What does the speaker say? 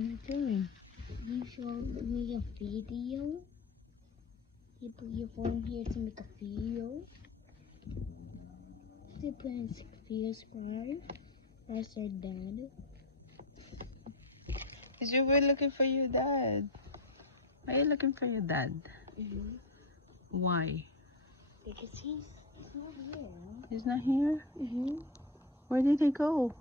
you doing? You showed me a video. You put your phone here to make a video. You put in 6 subscribe. I said Dad. Because you were looking for your dad. Why are you looking for your dad? Why? Because he's not here. He's not here? Mm-hmm. Where did he go?